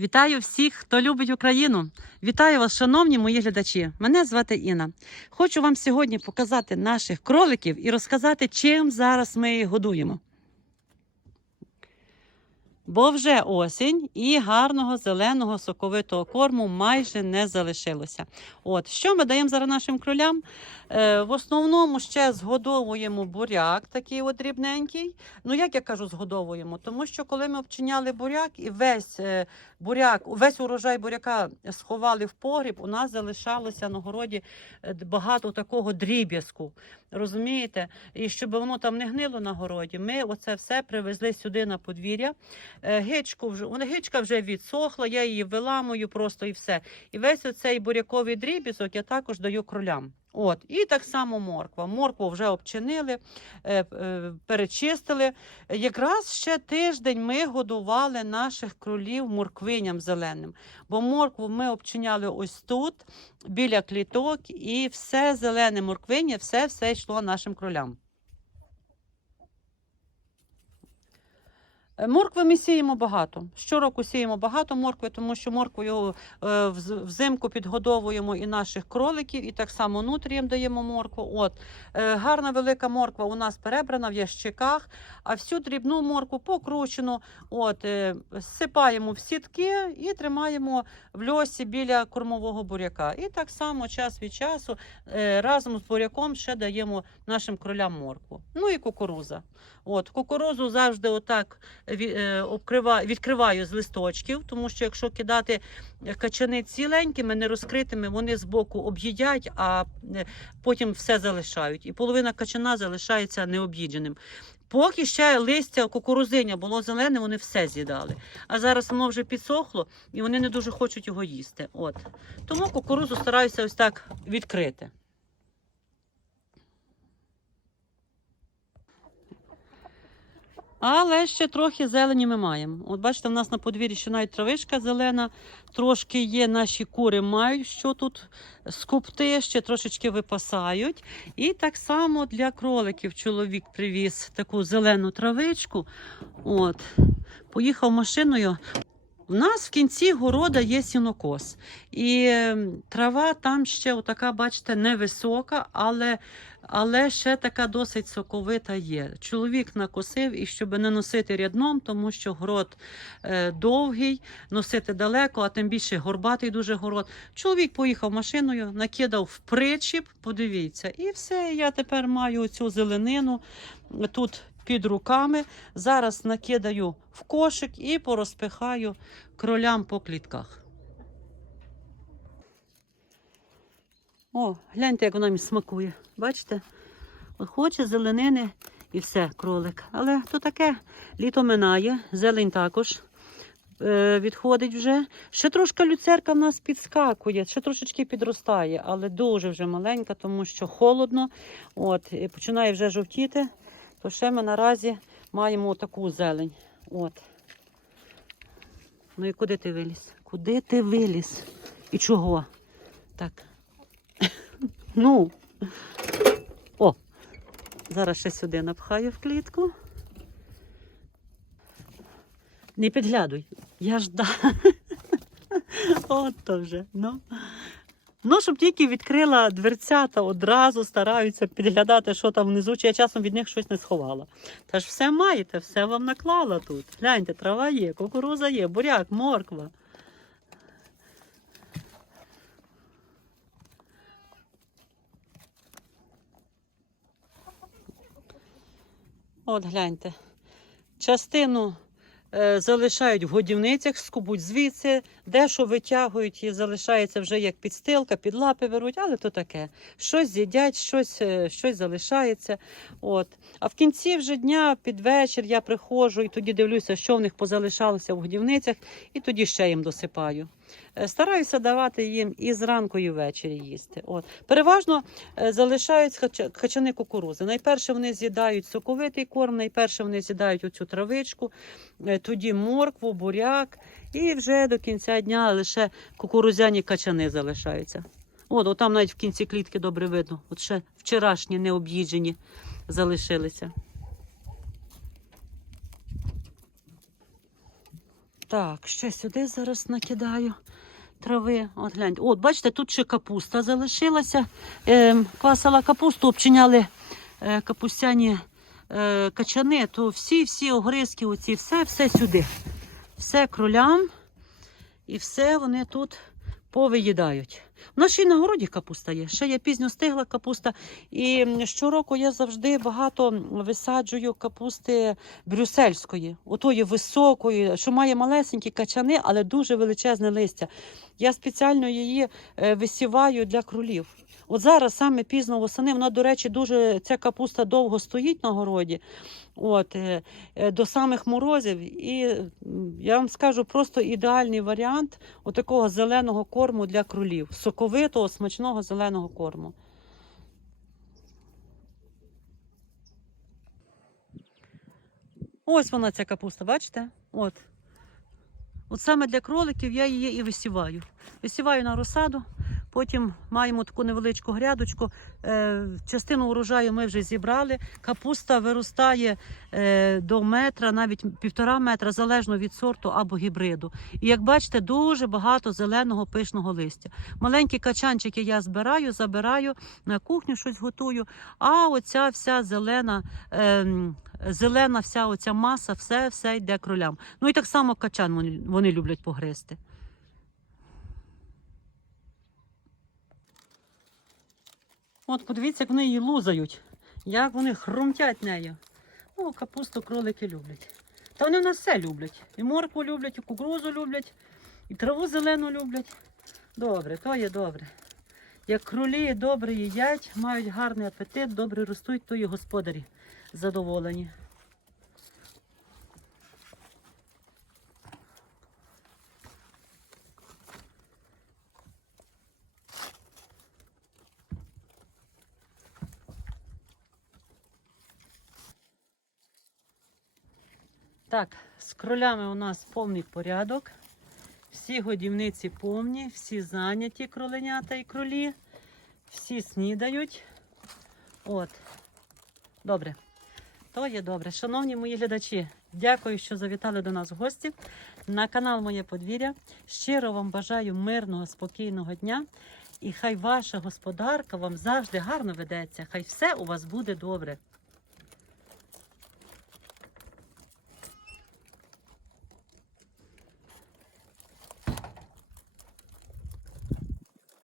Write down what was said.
Вітаю всіх, хто любить Україну. Вітаю вас, шановні мої глядачі. Мене звати Інна. Хочу вам сьогодні показати наших кроликів і розказати, чим зараз ми їх годуємо. Бо вже осінь і гарного зеленого соковитого корму майже не залишилося. От що ми даємо зараз нашим кролям? Е, в основному ще згодовуємо буряк, такий от дрібненький. Ну як я кажу, згодовуємо, тому що коли ми обчиняли буряк і весь е, буряк, весь урожай буряка сховали в погріб, у нас залишалося на городі е, багато такого дріб'язку. Розумієте? І щоб воно там не гнило на городі, ми оце все привезли сюди на подвір'я. Е, Гичку вже вона гичка вже відсохла, я її виламую просто і все. І весь оцей буряковий дріб'язок я також даю кролям. От, і так само морква. Моркву вже обчинили, е, е, перечистили. Якраз ще тиждень ми годували наших кролів морквиням зеленим. Бо моркву ми обчиняли ось тут, біля кліток, і все зелене морквиня, все все йшло нашим кролям. Моркви ми сіємо багато. Щороку сіємо багато моркви, тому що морквою е, взимку підгодовуємо і наших кроликів, і так само нутріям даємо моркву. От е, гарна велика морква у нас перебрана в ящиках, а всю дрібну моркву покручену. От е, сипаємо в сітки і тримаємо в льосі біля кормового буряка. І так само час від часу е, разом з буряком ще даємо нашим кролям моркву. Ну і кукуруза. От кукурузу завжди отак е, відкриваю з листочків, тому що якщо кидати качани ціленькими, не розкритими, вони збоку об'їдять, а е, потім все залишають. І половина качана залишається необ'їдженим. Поки ще листя кукурузиня було зелене, вони все з'їдали. А зараз воно вже підсохло і вони не дуже хочуть його їсти. От. Тому кукурузу стараюся ось так відкрити. Але ще трохи зелені ми маємо. От бачите, в нас на подвір'ї ще навіть травишка зелена, трошки є, наші кури мають що тут скупти, ще трошечки випасають. І так само для кроликів чоловік привіз таку зелену травичку. От. Поїхав машиною. У нас в кінці города є сінокос. І трава там ще отака, бачите, невисока, але, але ще така досить соковита є. Чоловік накосив і щоб не носити рядном, тому що город е, довгий, носити далеко, а тим більше горбатий дуже город. Чоловік поїхав машиною, накидав в причіп, подивіться, і все. Я тепер маю цю зеленину тут під руками. Зараз накидаю в кошик і порозпихаю кролям по клітках. О, гляньте, як вона мені смакує. Бачите? Хоче зеленини і все, кролик. Але то таке літо минає, зелень також е, відходить вже. Ще трошки люцерка в нас підскакує, ще трошечки підростає, але дуже вже маленька, тому що холодно. От, і починає вже жовтіти. То ще ми наразі маємо таку зелень. От. Ну і куди ти виліз? Куди ти виліз? І чого? Так. ну. О, зараз ще сюди напхаю в клітку. Не підглядуй. Я ж да. От то вже. Ну. Ну, щоб тільки відкрила дверцята, одразу стараються підглядати, що там внизу, чи я часом від них щось не сховала. Та ж все маєте, все вам наклала тут. Гляньте, трава є, кукуруза є, буряк, морква. От гляньте. Частину залишають в годівницях, скубуть звідси, дещо витягують і залишається вже як підстилка, під лапи беруть, але то таке. Щось з'їдять, щось, е, щось залишається. От. А в кінці вже дня, під вечір, я приходжу і тоді дивлюся, що в них позалишалося в годівницях, і тоді ще їм досипаю. Е, Стараюся давати їм і зранку, і ввечері їсти. От. Переважно е, залишають хач- качани кукурузи. Найперше вони з'їдають соковитий корм, найперше вони з'їдають оцю травичку, е, тоді моркву, буряк, і вже до кінця дня лише кукурузяні качани залишаються. От, от там навіть в кінці клітки добре видно. От ще вчорашні необ'їджені залишилися. Так, ще сюди зараз накидаю трави. От гляньте. От, бачите, тут ще капуста залишилася. Е, квасила капусту, обчиняли е, капустяні е, качани, то всі-всі огризки, оці, все, все сюди. Все кролям. І все вони тут повиїдають. У нас ще й на городі капуста є. Ще є пізньо стигла капуста. І щороку я завжди багато висаджую капусти брюссельської, отої високої, що має малесенькі качани, але дуже величезне листя. Я спеціально її е, висіваю для кролів. От зараз саме пізно восени, вона, до речі, дуже ця капуста довго стоїть на городі. От, е, е, до самих морозів. І я вам скажу, просто ідеальний варіант отакого зеленого корму для кролів. Соковитого, смачного зеленого корму. Ось вона ця капуста, бачите? От. От саме для кроликів я її і висіваю. Висіваю на розсаду, потім маємо таку невеличку грядочку. Е, частину урожаю ми вже зібрали. Капуста виростає е, до метра, навіть півтора метра, залежно від сорту або гібриду. І як бачите, дуже багато зеленого пишного листя. Маленькі качанчики я збираю, забираю на кухню, щось готую. А оця вся зелена. ем, Зелена вся оця маса, все, все йде кролям. Ну і так само качан вони, вони люблять погризти. От подивіться, як вони її лузають, як вони хрумтять нею. Ну, капусту кролики люблять. Та вони в нас все люблять. І моркву люблять, і кукурузу люблять, і траву зелену люблять. Добре, то є добре. Як кролі добре їдять, мають гарний апетит, добре ростуть, то і господарі задоволені. Так, з кролями у нас повний порядок. Всі годівниці повні, всі зайняті кроленята і кролі. Всі снідають. От. Добре. То є добре. Шановні мої глядачі, дякую, що завітали до нас в гості на канал Моє подвір'я. Щиро вам бажаю мирного, спокійного дня. І хай ваша господарка вам завжди гарно ведеться. Хай все у вас буде добре.